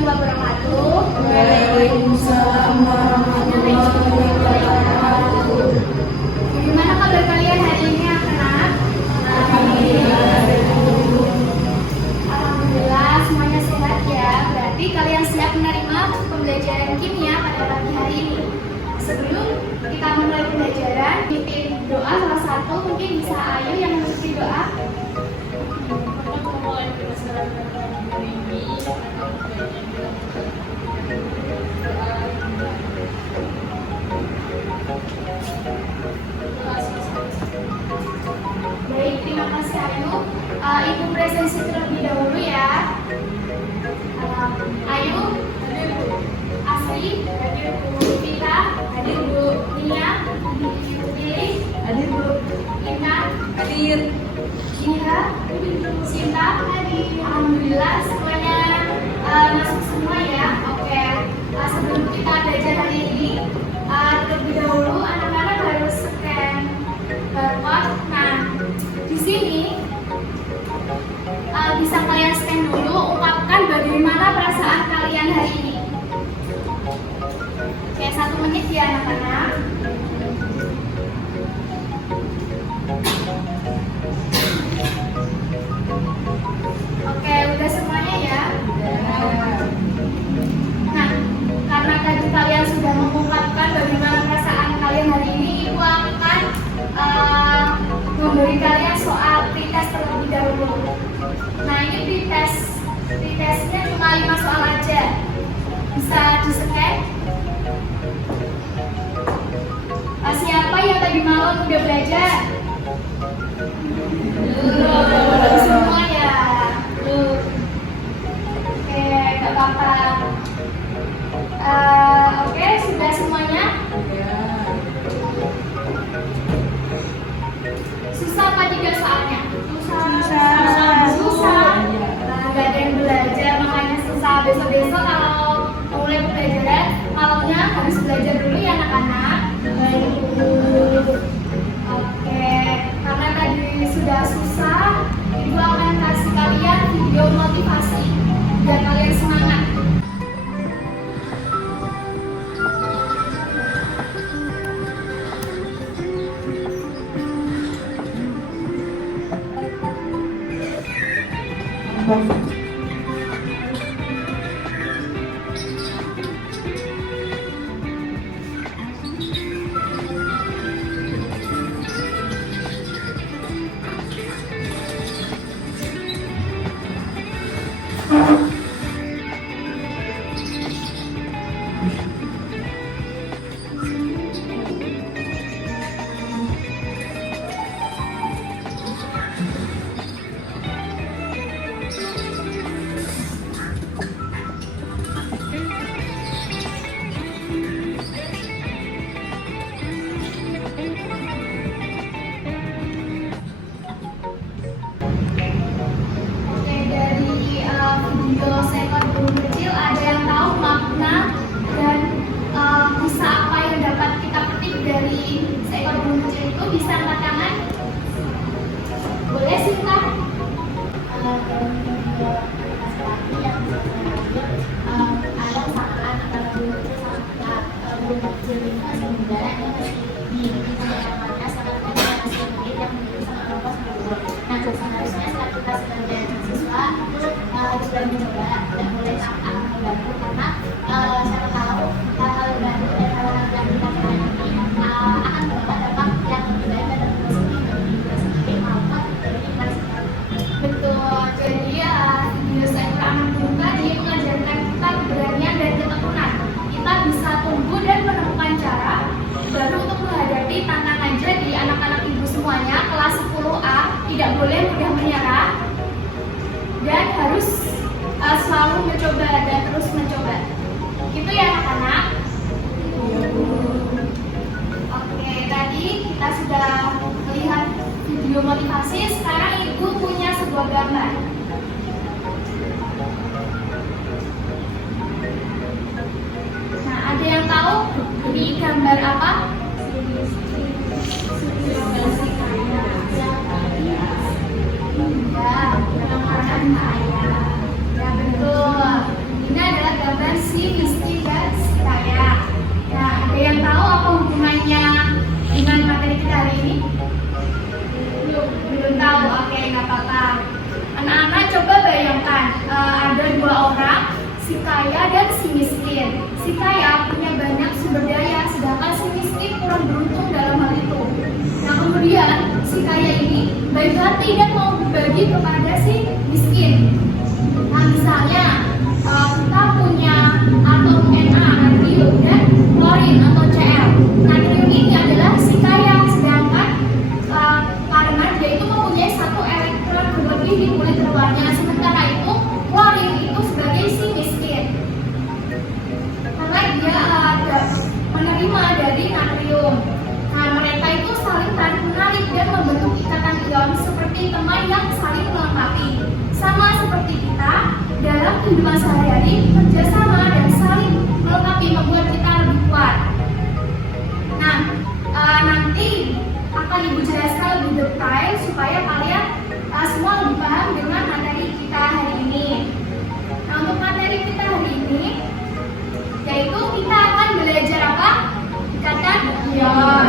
warahmatullahi wabarakatuh. Waalaikumsalam warahmatullahi wabarakatuh. Bagaimana kabar kalian hari ini, anak-anak? Alhamdulillah semuanya sehat ya. Berarti kalian siap menerima pembelajaran kimia pada pagi hari ini. Sebelum kita mulai pembelajaran, pimpin doa salah satu mungkin bisa Ayu yang mengikuti doa. Baik, terima kasih Ayu. Ibu presentasi terlebih dahulu ya. Ayu, hadir Bu. Asri, hadir Bu. Vita, hadir Bu. Nia, Ibu Lili, Hadir Bu. Lina, Hadir. Nia, Sinta, hadir. Alhamdulillah semuanya masuk semua ya. Oke, sebelum kita belajar hari ini, terlebih dahulu anak-anak harus scan barcode. Nah, di sini bisa kalian scan dulu, ungkapkan bagaimana perasaan kalian hari ini. Oke, 1 menit ya anak-anak. Oke, udah semuanya ya. Nah, karena tadi kalian sudah mengungkapkan bagaimana perasaan kalian hari ini, Ibu akan memberi kalian soal pretest terlebih dahulu. Nah, ini pretestnya cuma 5 soal aja. Bisa di-scan. Siapa yang tadi malam udah belajar? Semua ya. Oke, gak apa-apa. Oke, sudah semuanya? Susah apa juga soalnya? Susah. Gak ada yang belajar, makanya susah. Besok-besok kalau mulai pembelajaran, malamnya harus belajar dulu ya anak-anak. Oke, karena tadi sudah susah, Ibu akan kasih kalian video motivasi biar kalian semangat. Oke, dari video seekor burung kecil, ada yang tahu makna dan bisa apa yang dapat kita petik dari seekor burung kecil itu? Bisa angkat tangan? Boleh singkat? Ada saat antara burung kecil sama burung kecil ini masih mengudara, ini masih di mana sangat kecil masih sedikit yang menjadi sangat lepas burung. Nah, seharusnya saat kita sebagai siswa itu sudah mencoba dan mulai membantu karena siapa tahu hal-hal baru dan hal-hal yang kita pelajari ini akan membawa dampak yang lebih baik dan lebih positif bagi kita sendiri maupun bagi kita sendiri. Betul, jadi ya video seekor anak burung tadi mengajarkan kita keberanian dan ketekunan. Kita bisa tumbuh dan menemukan cara baru untuk menghadapi tantangan. Jadi anak-anak ibu semuanya kelas 10A tidak boleh mudah menyerah dan harus selalu mencoba dan terus mencoba. Gitu ya anak-anak. Oke, tadi kita sudah melihat video motivasi. Sekarang ibu punya sebuah gambar. Nah, ada yang tahu ini gambar apa? Ya, betul. Ini adalah si Miskin dan si Kaya. Nah, ada yang tahu apa hubungannya dengan materi kita hari ini? Belum tahu. Oke, nggak apa-apa. Anak-anak coba bayangkan, ada dua orang, si kaya dan si miskin. Si kaya punya banyak sumber daya, sedangkan si miskin kurang beruntung dalam hal itu. Nah, kemudian si kaya ini baik hati dan mau berbagi kepada si miskin. Nah, misalnya kita punya atom Na, natrium, dan klorin atau Cl. Natrium ini adalah si kaya, sedangkan karena dia itu mempunyai satu elektron berlebih di kulit luarnya, sementara itu klorin itu sebagai si miskin. Karena dia ada menerima dari natrium. Nah, mereka itu saling tarik menarik dan membentuk ikatan ion seperti teman yang saling melengkapi. Sama seperti kita dalam kehidupan sehari-hari, kerjasama dan saling melengkapi membuat kita lebih kuat. Nah, nanti akan Ibu jelaskan lebih detail supaya kalian semua lebih paham dengan materi kita hari ini. Nah, untuk materi kita hari ini, yaitu kita akan belajar apa? Ikatan ion.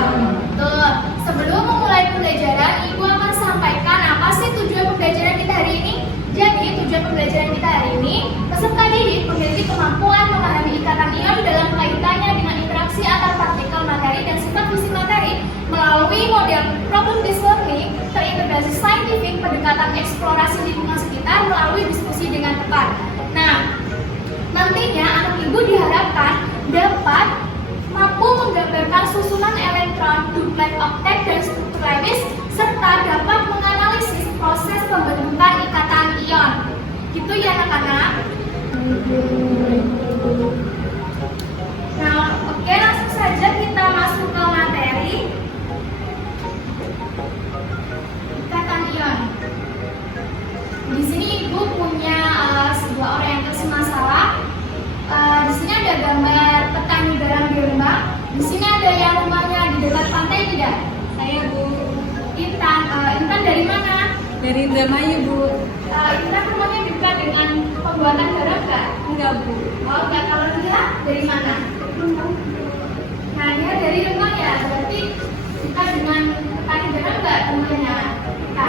Tuh, sebelum memulai pembelajaran, Ibu akan sampaikan apa sih tujuan pembelajaran kita hari ini. Jadi, tujuan pembelajaran kita hari ini, peserta didik memiliki kemampuan memahami ikatan ion dalam kaitannya dengan interaksi antar partikel materi dan sifat fisik materi melalui model problem-based learning terintegrasi saintifik, pendekatan eksplorasi lingkungan sekitar melalui diskusi dengan tepat. Nah, nantinya anak Ibu diharapkan dapat mampu menggambarkan susunan elektron, duplet, oktet, dan struktur Lewis, serta dapat menganalisis proses pembentukan ikatan ion. Gitu ya anak-anak? Nah, oke, langsung saja kita masuk ke materi ikatan ion. Di sini Ibu punya sebuah orientasi masalah. Di sini ada gambar petani garam di Rembang. Di sini ada yang rumahnya di dekat pantai tidak? Saya Bu. Intan dari mana? Dari Indramayu Bu. Intan rumahnya dekat dengan pembuatan garam nggak? Enggak Bu. Oh enggak, kalau dia dari mana? Nah, dia dari Rembang ya, berarti kita dengan petani garam nggak temannya? Kita.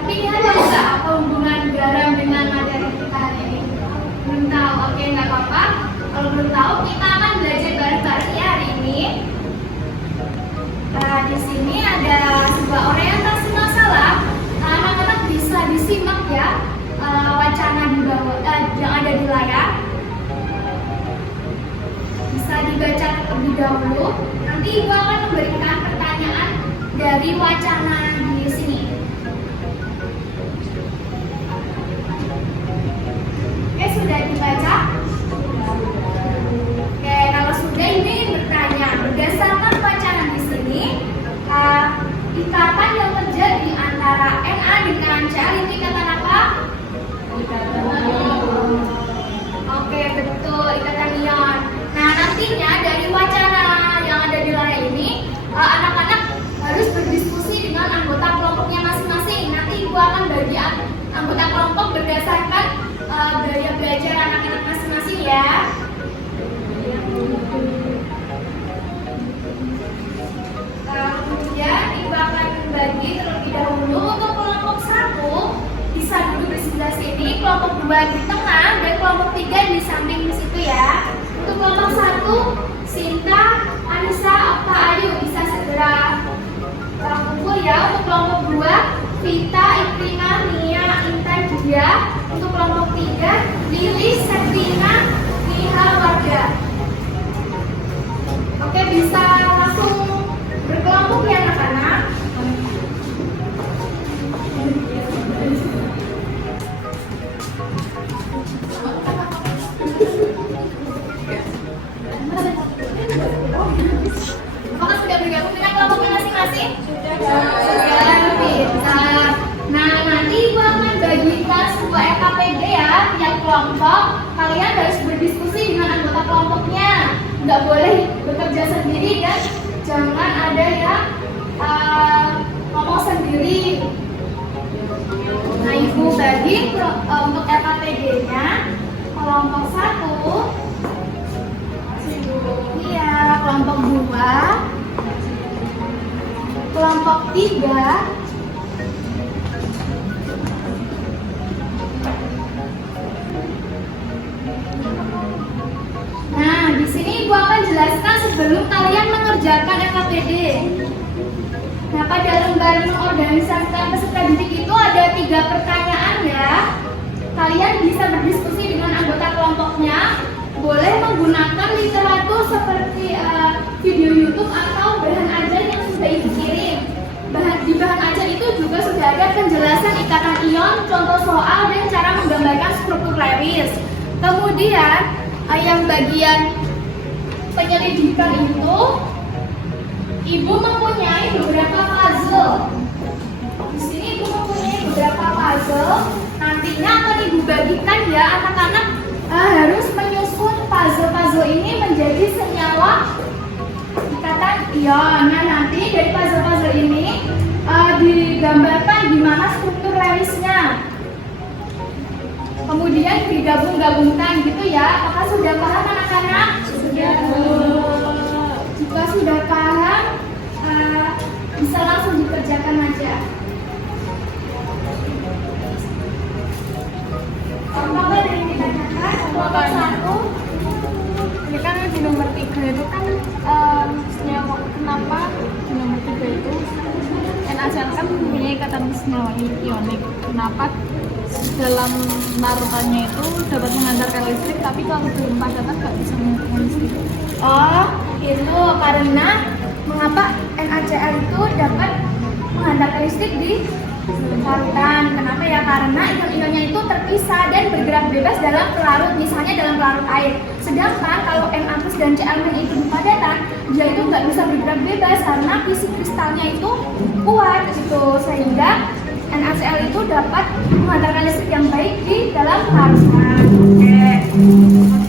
Tapi dia tahu nggak apa hubungan garam dengan materi kita hari ini? Belum tahu. Oke, nggak apa-apa. Kalau belum tahu, kita akan belajar bareng-bareng ya hari ini. Nah, di sini ada sebuah orientasi masalah. Anak-anak bisa disimak ya wacana di bawah yang ada di layar. Bisa dibaca terlebih dahulu. Nanti Ibu akan memberikan pertanyaan dari wacana di sini. Oke, sudah dibaca? Oke, kalau sudah ini bertanya berdasarkan wacana di sini, ikatan yang terjadi antara Na dengan Cl itu ikatan apa? Oke, betul, ikatan ion. Nah, nantinya dari wacana yang ada di layar ini, anak-anak harus berdiskusi dengan anggota kelompoknya masing-masing. Nanti Ibu akan bagi anggota kelompok berdasarkan gaya belajar anak-anak masing-masing ya. Kemudian Ibu akan bagi terlebih dahulu untuk kelompok 1 bisa duduk di sebelah sini, kelompok 2 di tengah, dan kelompok 3 di samping di situ ya. Untuk kelompok 1, Sinta, Anissa, Okta, Ayu bisa segera kumpul ya. Untuk kelompok 2, Vita, Ikrima, Nia, Intan, Julia. Untuk kelompok 3, Lili, Septina, Niha, Warga. Oke, bisa langsung berkelompok ya anak-anak. Apakah sudah bergabung dengan kelompoknya masing-masing? Sudah. Pintar. Nah, nanti Ibu akan bagikan sebuah RKPD ya, tiap kelompok. Kalian harus berdiskusi dengan anggota kelompoknya. Nggak boleh bekerja sendiri dan jangan ada yang ngomong sendiri. Nah, Ibu bagi untuk RKPD-nya. Kelompok 1. Iya, kelompok 2. Kelompok 3. Nah, di sini Ibu akan jelaskan sebelum kalian mengerjakan LKPD. Nah, pada lembar mengorganisasikan peserta didik itu ada 3 pertanyaan ya. Kalian bisa berdiskusi dengan anggota kelompoknya. Boleh menggunakan literatur seperti video YouTube atau bahan ajar yang sudah Ibu kirim. Di bahan ajar itu juga sudah ada penjelasan ikatan ion, contoh soal, dan cara menggambarkan struktur Lewis. Kemudian yang bagian penyelidikan itu, Ibu mempunyai beberapa puzzle. Di sini Ibu mempunyai beberapa puzzle. Nantinya akan Ibu bagikan ya, anak-anak harus menyusun puzzle-puzzle ini menjadi senyawa ikatan ion. Nah, nanti dari puzzle-puzzle ini digambarkan gimana struktur Lewisnya. Kemudian digabung-gabungkan gitu ya. Apakah sudah paham anak-anak? Sudah. Jika sudah paham, bisa langsung dikerjakan aja. Apakah ada yang ditanyakan? Kelompok 1. Ini kan di nomor 3 itu kan senyawa, kenapa di nomor 3 itu NaCl kan mempunyai ikatan senyawa ionik. Kenapa dalam larutannya itu dapat menghantarkan listrik, tapi kalau belum padatkan nggak bisa menghantarkan listrik? Oh, itu karena mengapa NaCl itu dapat menghantarkan listrik di larutan. Kenapa ya? Karena ion-ionnya itu terpisah dan bergerak bebas dalam pelarut, misalnya dalam pelarut air. Sedangkan kalau Na+ dan Cl- itu di padatan, dia itu nggak bisa bergerak bebas karena fisik kristalnya itu kuat gitu, sehingga NaCl itu dapat menghantarkan listrik yang baik di dalam larutan.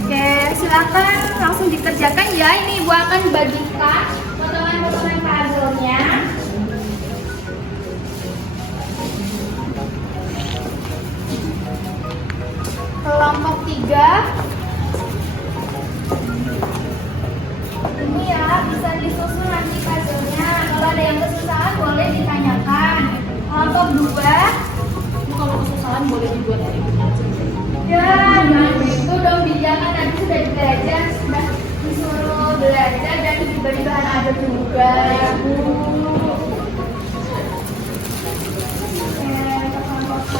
Oke, silakan langsung dikerjakan ya. Ini Ibu akan bagikan potongan-potongan puzzle-nya. Kelompok 3. Ini ya, bisa disusun nanti puzzle-nya. Kalau ada yang kesusahan boleh ditanyakan. Kelompok 2. Kalau kesusahan boleh dibuat dari buku aja. Ya, jangan gitu dong, jangan nanti sudah belajar, sudah disuruh belajar dan diberi bahan ajar juga ya Bu. Oke, kelompok 1.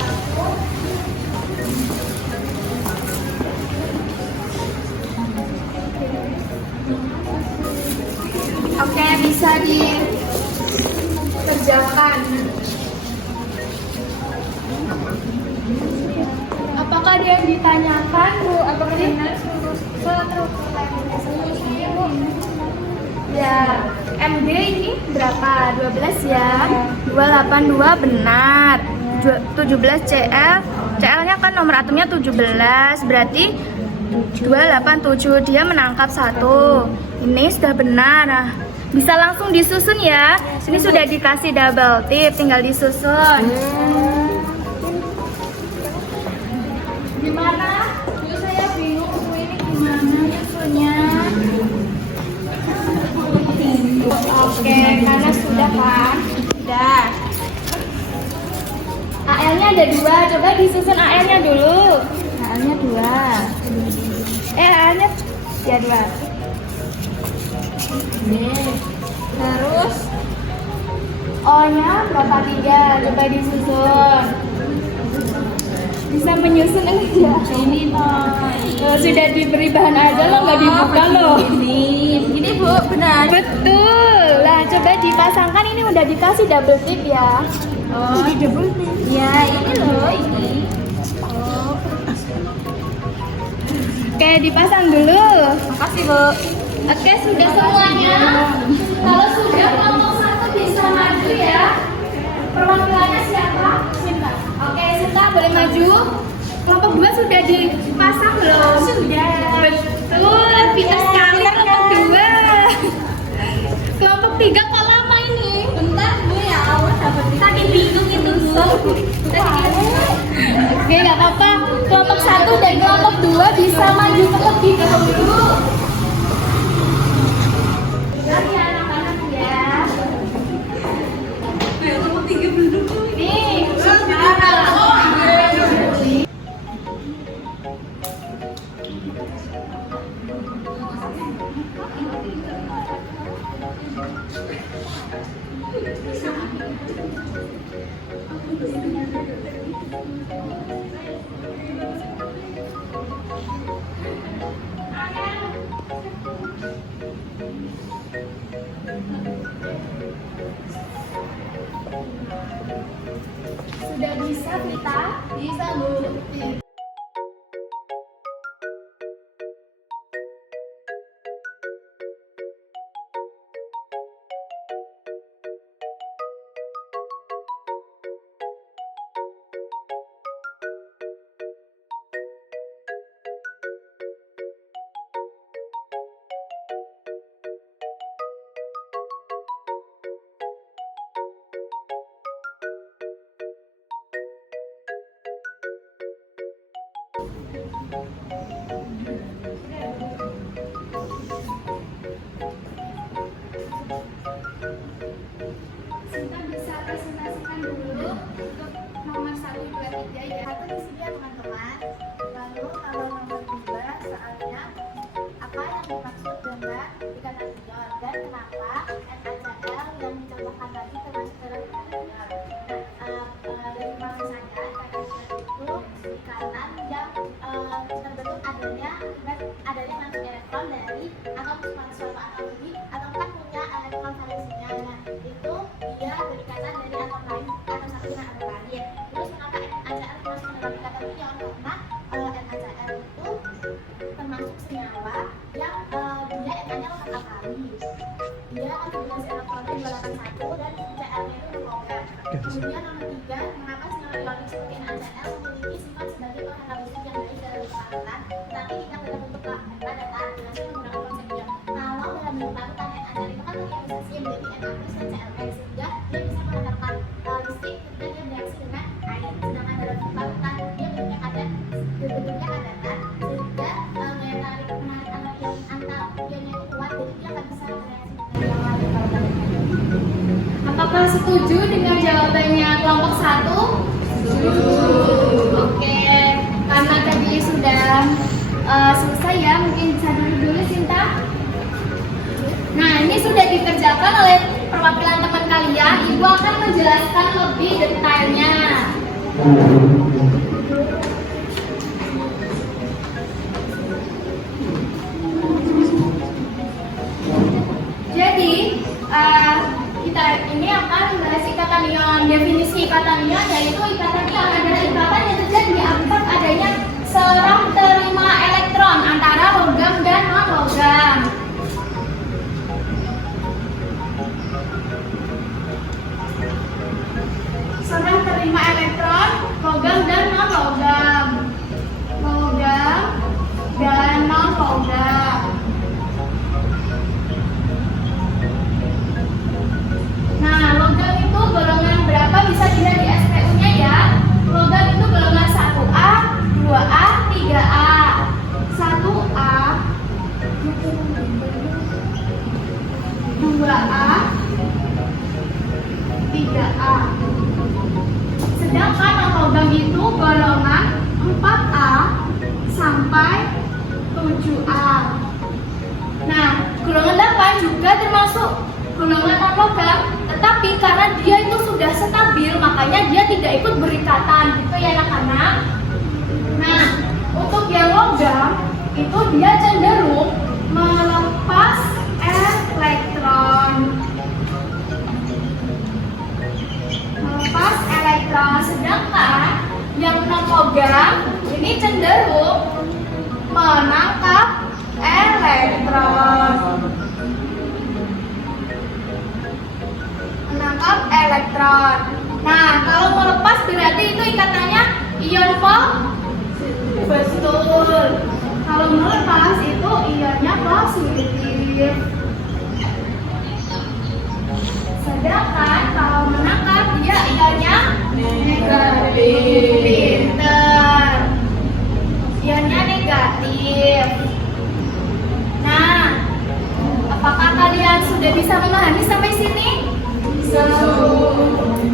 Oke, bisa dikerjakan. Apakah ada yang ditanyakan, Bu? Apakah benar struktur Lewis-nya, Bu? Ya, MD ini berapa? 12 ya. 282 benar. 17 Cl. Cl-nya kan nomor atomnya 17, berarti 287. Dia menangkap 1. Ini sudah benar. Nah, bisa langsung disusun ya. Sini sudah dikasih double tip, tinggal disusun. Gimana? Dulu saya bingung ini gimana nyusunnya. Oke, karena sudah kan? Sudah. AL-nya ada 2, coba disusun AL-nya dulu. AL-nya 2. AL-nya ya 2. Terus O-nya berapa? 3, coba disusun. Bisa menyusun enggak ya? Ini sudah diberi bahan aja loh, nggak dibuka loh. Ini Bu, benar. Betul. Lah coba dipasangkan, ini udah dikasih double tip ya. Oh, di double tip. Ya, ini loh, ini. Oh. Oke, dipasang dulu. Makasih Bu. Oke, sudah semuanya. Kalau sudah, kelompok 1 bisa maju ya. Perwakilannya siapa? Sinta. Oke, Sinta boleh maju. Kelompok 2 sudah dipasang belum? Sudah. Betul, pintar sekali kelompok 2. Kelompok 3 kok lama ini? Bentar Bu ya, awas dapat. Tadi bingung itu Bu. Oke, nggak apa-apa. Kelompok 1 dan kelompok 2 berdua bisa maju terlebih dahulu. Mari anak-anak ya. Nih, sekarang. Sudah bisa, Vita? Bisa, Bu. Sinta bisa presentasikan dulu untuk nomor 1, 2, 3 ya. Satu di sini ya teman-teman. Lalu kalau nomor 2 soalnya apa yang dimaksud dengan ikatan ion dan kenapa NaCl yang dicontohkan tadi termasuk dalam ikatan ion. Dari pengalaman saya ikatan ion itu ikatan yang terbentuk adanya masuk elektron dari atom suatu atom ini atom kan punya elektron valensinya. Nah itu dia berikatan dari atom lain, atom satu dengan atom lain. Terus kenapa NaCl masuk dalam ikatan ion? Karena NaCl itu termasuk senyawa yang dia N-nya lengkap kali. Dia kombinasi elektronnya 281 dan Cl-nya itu 6. Kemudian nomor 3, mengapa senyawa ionik seperti NaCl memiliki sifat sebagai bahan halogen yang baik dalam parutan, tapi tidak dalam bentuk pada saat jelasnya menggunakan konsep ion. Kalau dalam bentuk parutan NaCl itu kan ionisasi menjadi Na+ dan Cl+, sehingga dia bisa menghantarkan listrik ketika dia bereaksi dengan air. Sedangkan dalam bentuk parutan dia bentuknya kadatan, sehingga daya tarik menarik antar ionnya itu kuat, jadi dia akan bisa bereaksi dengan yang lain kalau Apakah setuju dengan jawabannya kelompok 1? Setuju. Oke, karena tadi sudah selesai ya, mungkin bisa dulu Sinta. Nah, ini sudah dikerjakan oleh perwakilan teman kalian. Ibu akan menjelaskan lebih detailnya. Jadi, kita ini akan membahas ikatan ion. Definisi ikatan ion yaitu ikatan ion adalah ikatan yang terjadi akibat adanya serah terima elektron antara logam dan non-logam. Serah terima elektron, logam dan non-logam. Logam dan non-logam. Nah, logam itu golongan berapa bisa dilihat di SPU-nya ya. Logam itu golongan 1A, 2A, 3A. 1A, 2A, 3A. Sedangkan non-logam itu golongan 4A sampai 7A. Nah, golongan 8 juga termasuk golongan non-logam, tetapi karena dia itu sudah stabil, makanya dia tidak ikut berikatan, gitu ya anak-anak. Nah, untuk yang logam itu dia cenderung melepas elektron. Melepas elektron, sedangkan yang non-logam ini cenderung menangkap elektron. Menangkap elektron. Nah, kalau melepas berarti itu ikatannya ion positif. Betul. Kalau melepas itu ionnya positif. Sedangkan kalau menangkap dia ionnya negatif. Pinter. Ionnya negatif. bisa memahami sampai sini?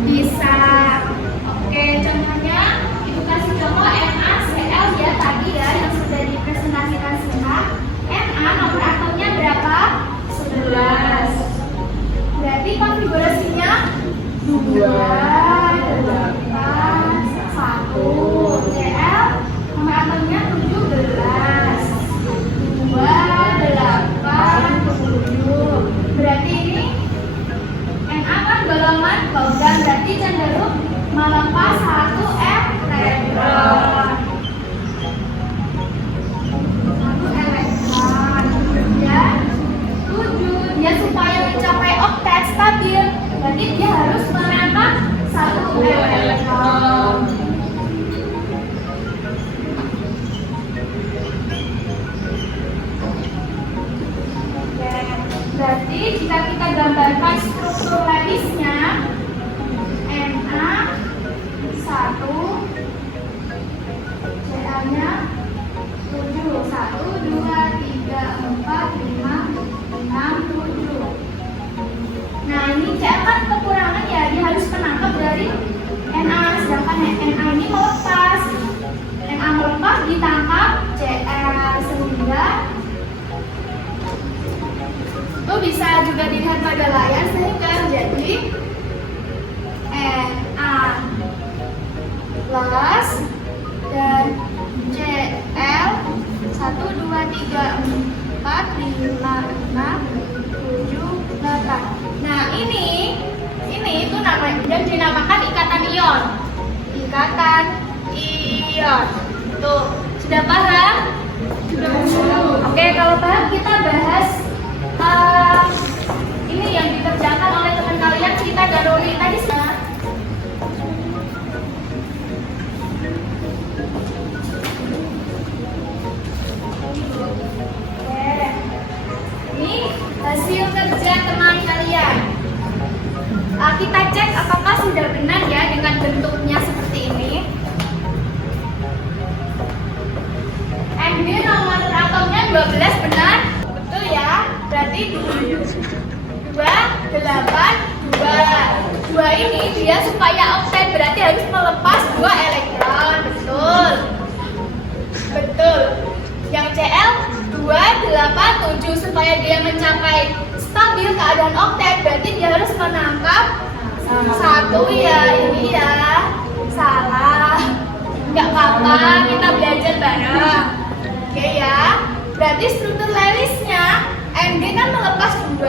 Bisa. Oke, contohnya Ibu kasih contoh NaCl ya tadi ya yang sudah dipresentasikan semua. Na nomor atomnya berapa? 11. Berarti konfigurasinya 2, 8, 1. Cl nomor atomnya 17. 2, 8, 7. Berarti ini Na kan golongan logam, berarti cenderung melepas 1 elektron. 1 elektron. Dan 7. Dia supaya mencapai oktet stabil, berarti dia harus menambah 1 elektron. Berarti jika kita gambarkan struktur medisnya, Na 1, Cl-nya 7, 1, 2, 3, 4, 5, 6, 7. Nah ini Cl kan kekurangan ya, dia harus menangkap dari Na, sedangkan Na ini melepas. Na melepas ditangkap Cl, sehingga itu bisa juga dilihat pada layar, sehingga jadi Na plus dan Cl 1, 2, 3, 4, 5, 6, 7, 8. Nah ini itu namanya dan dinamakan ikatan ion. Ikatan ion. Tuh, sudah paham? Oke, kalau paham kita bahas ini yang dikerjakan oleh teman kalian, kita Daruri tadi. Ini hasil kerja teman kalian. Kita cek apakah sudah benar ya dengan bentuknya seperti ini. Mg nomor atomnya 12 benar? Betul ya? Berarti 2, 8, 2. 2 ini dia supaya oktet berarti harus melepas 2 elektron. Betul. Betul. Yang Cl 2, 8, 7 supaya dia mencapai stabil keadaan oktet berarti dia harus menangkap 1 ya. Ini ya. Salah. Enggak apa-apa, kita belajar bareng. Oke ya. Berarti struktur Lewisnya Mg kan melepas 2,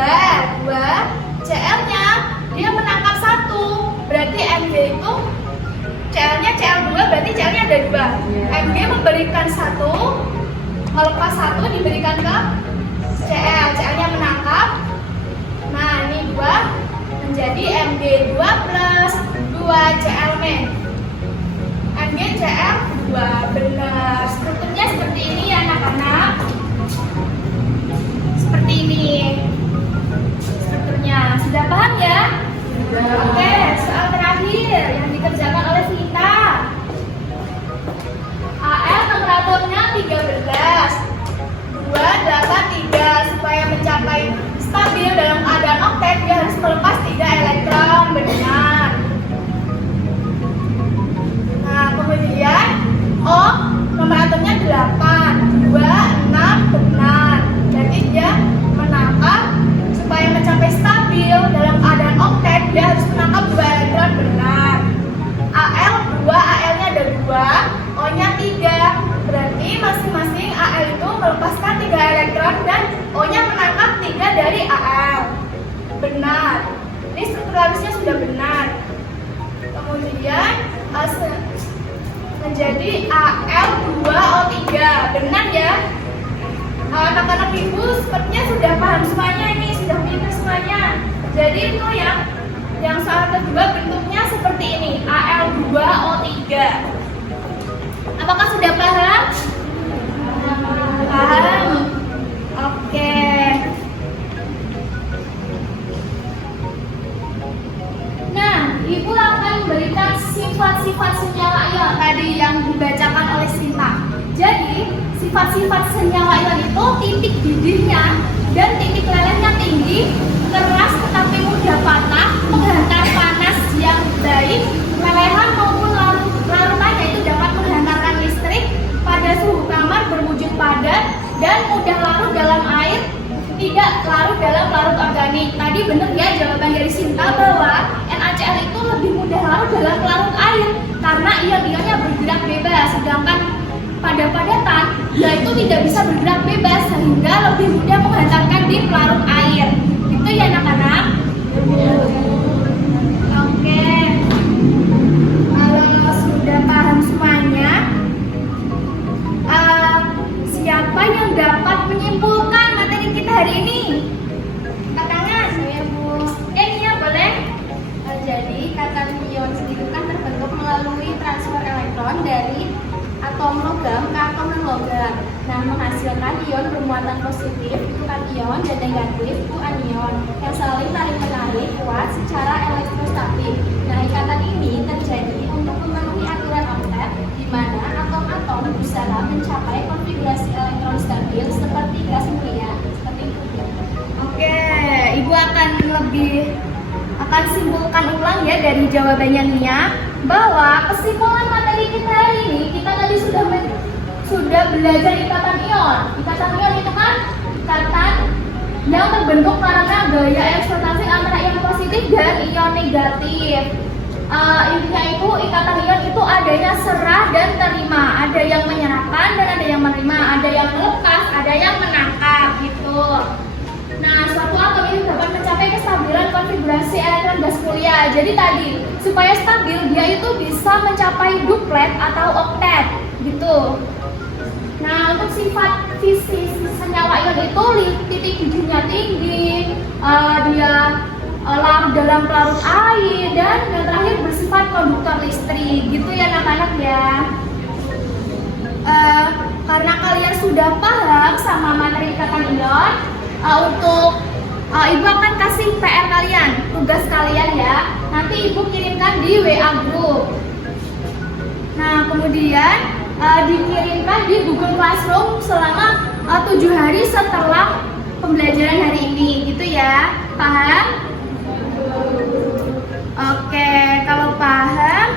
Cl-nya dia menangkap 1. Berarti Mg itu Cl-nya Cl2, berarti Cl-nya ada 2. Mg memberikan 1, melepas 1 diberikan ke Cl, Cl-nya menangkap. Nah, ini 2 menjadi Mg2 plus 2 Cl-min. Mg Cl2 benar. Strukturnya seperti ini ya anak-anak. Seperti ini strukturnya. Sudah paham ya? Oke, soal terakhir yang dikerjakan oleh Vita. Al nomor atomnya 13. 2, 8, 3. Supaya mencapai stabil dalam keadaan oktet dia harus melepas 3 elektron. Benar. Nah, kemudian O nomor atomnya 8. 2, 6 benar. Berarti dia menangkap supaya mencapai stabil dalam keadaan oktet dia harus menangkap 2 elektron. Benar. Al 2, Al-nya ada 2, O-nya 3. Berarti masing-masing Al itu melepaskan 3 elektron dan O-nya menangkap 3 dari Al. Benar. Ini struktur Lewisnya sudah benar. Kemudian menjadi Al2O3. Benar ya? Anak-anak ibu sepertinya sudah paham semuanya ini, sudah pintar semuanya. Jadi itu yang soal kedua bentuknya seperti ini, Al2O3. Apakah sudah paham? Paham? Oke. Nah, ibu akan memberikan sifat-sifat senyawa ion tadi yang dibacakan oleh Sinta. Jadi, sifat-sifat senyawa ion itu titik didihnya dan titik lelehnya tinggi, keras tetapi mudah patah, menghantar panas yang baik, lelehan maupun larutannya itu dapat menghantarkan listrik pada suhu kamar berwujud padat dan mudah larut dalam air, tidak larut dalam larut organik. Tadi benar ya jawaban dari Sinta bahwa NaCl itu lebih mudah larut dalam larut air karena ion-ionnya bergerak bebas, sedangkan pada padatan dia itu tidak bisa bergerak bebas sehingga lebih mudah menghantarkan di pelarut air. Itu ya anak-anak. Oke, kalau sudah paham semuanya, siapa yang dapat menyimpulkan materi kita hari ini? Angkat tangan. Saya Bu. Iya boleh. Jadi katan ion sendiri kan terbentuk melalui transfer elektron dari atom logam ke atom non-logam. Nah, menghasilkan ion bermuatan positif itu kation dan negatif itu anion yang saling tarik-menarik kuat secara elektrostatik. Nah, ikatan ini terjadi untuk memenuhi aturan oktet di mana atom-atom berusaha mencapai konfigurasi elektron stabil seperti gas mulia. Seperti itu. Oke, Ibu akan simpulkan ulang ya dari jawabannya Nia, bahwa kesimpulan materi kita hari ini, kita tadi sudah belajar ikatan ion. Ikatan ion itu kan ikatan yang terbentuk karena gaya eksploitasi antara ion positif dan ion negatif. Intinya itu ikatan ion itu adanya serah dan terima, ada yang menyerahkan dan ada yang menerima, ada yang melepas, ada yang menangkap gitu. Nah, suatu atom ini dapat mencapai kestabilan konfigurasi elektron gas mulia. Jadi tadi, supaya stabil dia itu bisa mencapai duplet atau oktet gitu. Nah, untuk sifat fisik senyawa ion itu titik didihnya tinggi, dia larut dalam pelarut air, dan yang terakhir bersifat konduktor listrik gitu ya anak-anak ya. Karena kalian sudah paham sama materi ikatan ion, untuk Ibu akan kasih PR kalian, tugas kalian ya. Nanti Ibu kirimkan di WA group. Nah, kemudian dikirimkan di Google Classroom selama 7 hari setelah pembelajaran hari ini, gitu ya. Paham? Oke, kalau paham,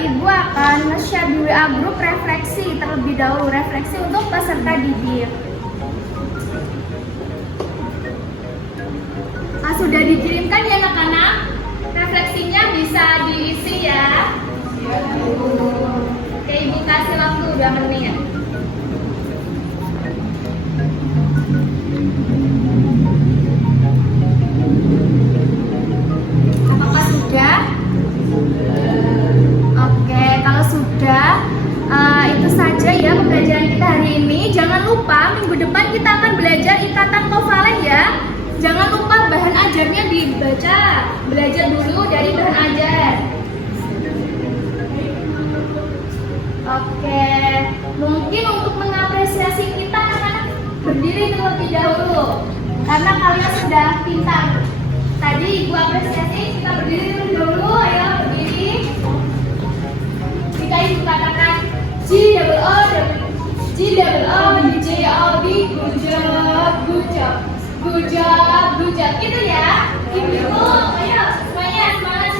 Ibu akan nge-share di WA group refleksi terlebih dahulu, refleksi untuk peserta didik. Sudah dikirimkan ya anak-anak? Refleksinya bisa diisi ya. Oke, Ibu kasih waktu 2 menit. Apakah sudah? Oke, kalau sudah, itu saja ya pembelajaran kita hari ini. Jangan lupa minggu depan kita akan belajar ikatan kovalen ya. Jangan lupa bahan ajarnya dibaca. Belajar dulu dari bahan ajar. Oke, mungkin untuk mengapresiasi kita anak-anak berdiri terlebih dahulu karena kalian sudah pintar. Tadi Ibu apresiasi, kita berdiri terlebih dahulu. Ayo berdiri. Jika Ibu katakan G double O G O B, good job, good job. Good job, gitu ya. Ibu, ayo semuanya semangat.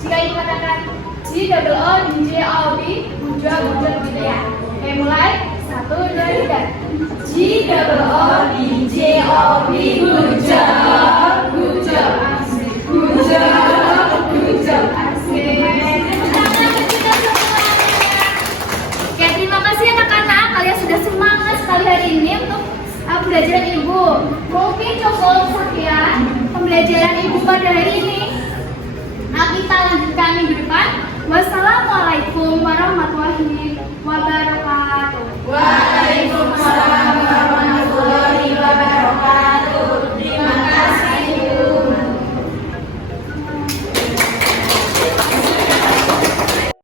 Jika Ibu katakan G double O J O B, good job, gitu ya. Oke, mulai 1, 2, 3. G double O J O B, good job, asik. Good job, asik. Oke, terima kasih anak-anak. Kalian sudah semangat sekali hari ini untuk pembelajaran Ibu. Mungkin cukup sekian pembelajaran Ibu pada hari ini. Kita lanjutkan minggu depan. Wassalamualaikum warahmatullahi wabarakatuh.